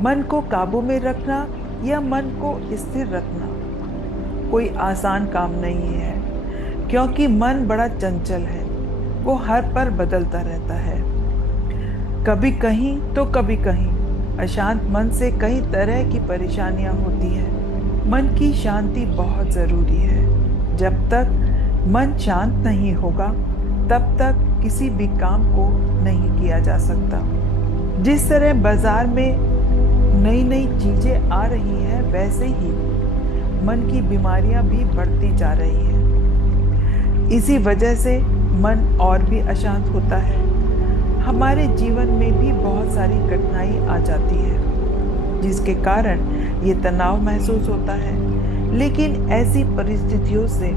मन को काबू में रखना या मन को स्थिर रखना कोई आसान काम नहीं है, क्योंकि मन बड़ा चंचल है। वो हर पल बदलता रहता है, कभी कहीं तो कभी कहीं। अशांत मन से कई तरह की परेशानियां होती हैं। मन की शांति बहुत जरूरी है। जब तक मन शांत नहीं होगा, तब तक किसी भी काम को नहीं किया जा सकता। जिस तरह बाजार में नई नई चीजें आ रही हैं, वैसे ही मन की बीमारियां भी बढ़ती जा रही हैं। इसी वजह से मन और भी अशांत होता है। हमारे जीवन में भी बहुत सारी कठिनाई आ जाती है, जिसके कारण ये तनाव महसूस होता है। लेकिन ऐसी परिस्थितियों से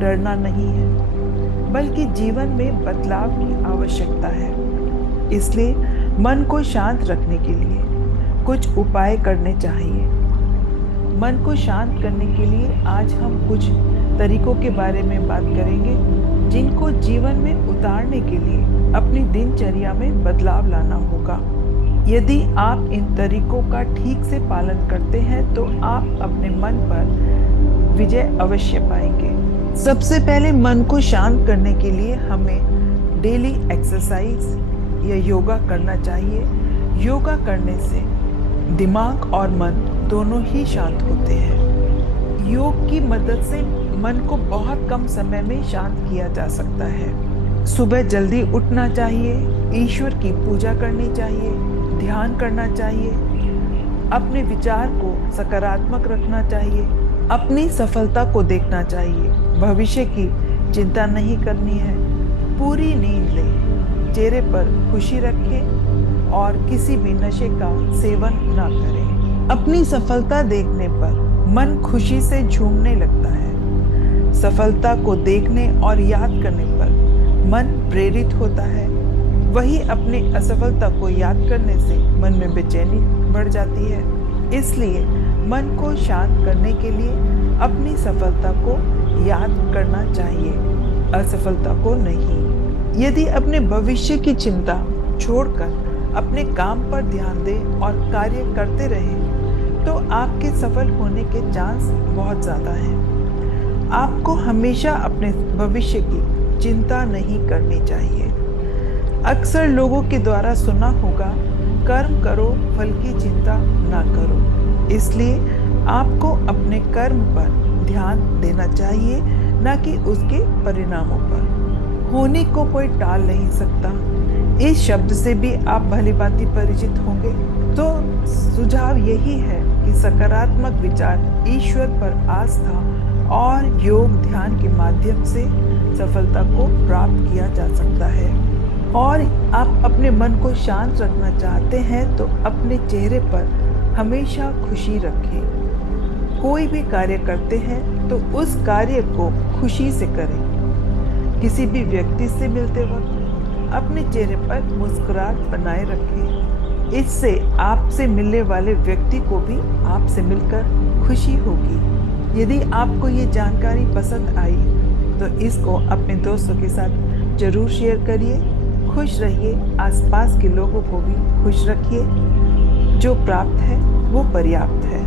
डरना नहीं है, बल्कि जीवन में बदलाव की आवश्यकता है। इसलिए मन को शांत रखने के लिए कुछ उपाय करने चाहिए। मन को शांत करने के लिए आज हम कुछ तरीकों के बारे में बात करेंगे, जिनको जीवन में उतारने के लिए अपनी दिनचर्या में बदलाव लाना होगा। यदि आप इन तरीकों का ठीक से पालन करते हैं तो आप अपने मन पर विजय अवश्य पाएंगे। सबसे पहले मन को शांत करने के लिए हमें डेली एक्सरसाइज या योगा करना चाहिए। योगा करने से दिमाग और मन दोनों ही शांत होते हैं। योग की मदद से मन को बहुत कम समय में शांत किया जा सकता है। सुबह जल्दी उठना चाहिए, ईश्वर की पूजा करनी चाहिए, ध्यान करना चाहिए, अपने विचार को सकारात्मक रखना चाहिए, अपनी सफलता को देखना चाहिए, भविष्य की चिंता नहीं करनी है, पूरी नींद लें, चेहरे पर खुशी रखें और किसी भी नशे का सेवन ना करें। अपनी सफलता देखने पर मन खुशी से झूमने लगता है। सफलता को देखने और याद करने पर मन प्रेरित होता है। वही अपनी असफलता को याद करने से मन में बेचैनी बढ़ जाती है। इसलिए मन को शांत करने के लिए अपनी सफलता को याद करना चाहिए, असफलता को नहीं। यदि अपने भविष्य की चिंता छोड़कर अपने काम पर ध्यान दें और कार्य करते रहें, तो आपके सफल होने के चांस बहुत ज़्यादा हैं। आपको हमेशा अपने भविष्य की चिंता नहीं करनी चाहिए। अक्सर लोगों के द्वारा सुना होगा, कर्म करो फल की चिंता ना करो। इसलिए आपको अपने कर्म पर ध्यान देना चाहिए, ना कि उसके परिणामों पर। होने को कोई टाल नहीं सकता, इस शब्द से भी आप भलीभांति परिचित होंगे। तो सुझाव यही है कि सकारात्मक विचार, ईश्वर पर आस्था और योग ध्यान के माध्यम से सफलता को प्राप्त किया जा सकता है। और आप अपने मन को शांत रखना चाहते हैं तो अपने चेहरे पर हमेशा खुशी रखें। कोई भी कार्य करते हैं तो उस कार्य को खुशी से करें। किसी भी व्यक्ति से मिलते वक्त अपने चेहरे पर मुस्कुराहट बनाए रखें। इससे आपसे मिलने वाले व्यक्ति को भी आपसे मिलकर खुशी होगी। यदि आपको ये जानकारी पसंद आई तो इसको अपने दोस्तों के साथ जरूर शेयर करिए। खुश रहिए, आसपास के लोगों को भी खुश रखिए। जो प्राप्त है वो पर्याप्त है।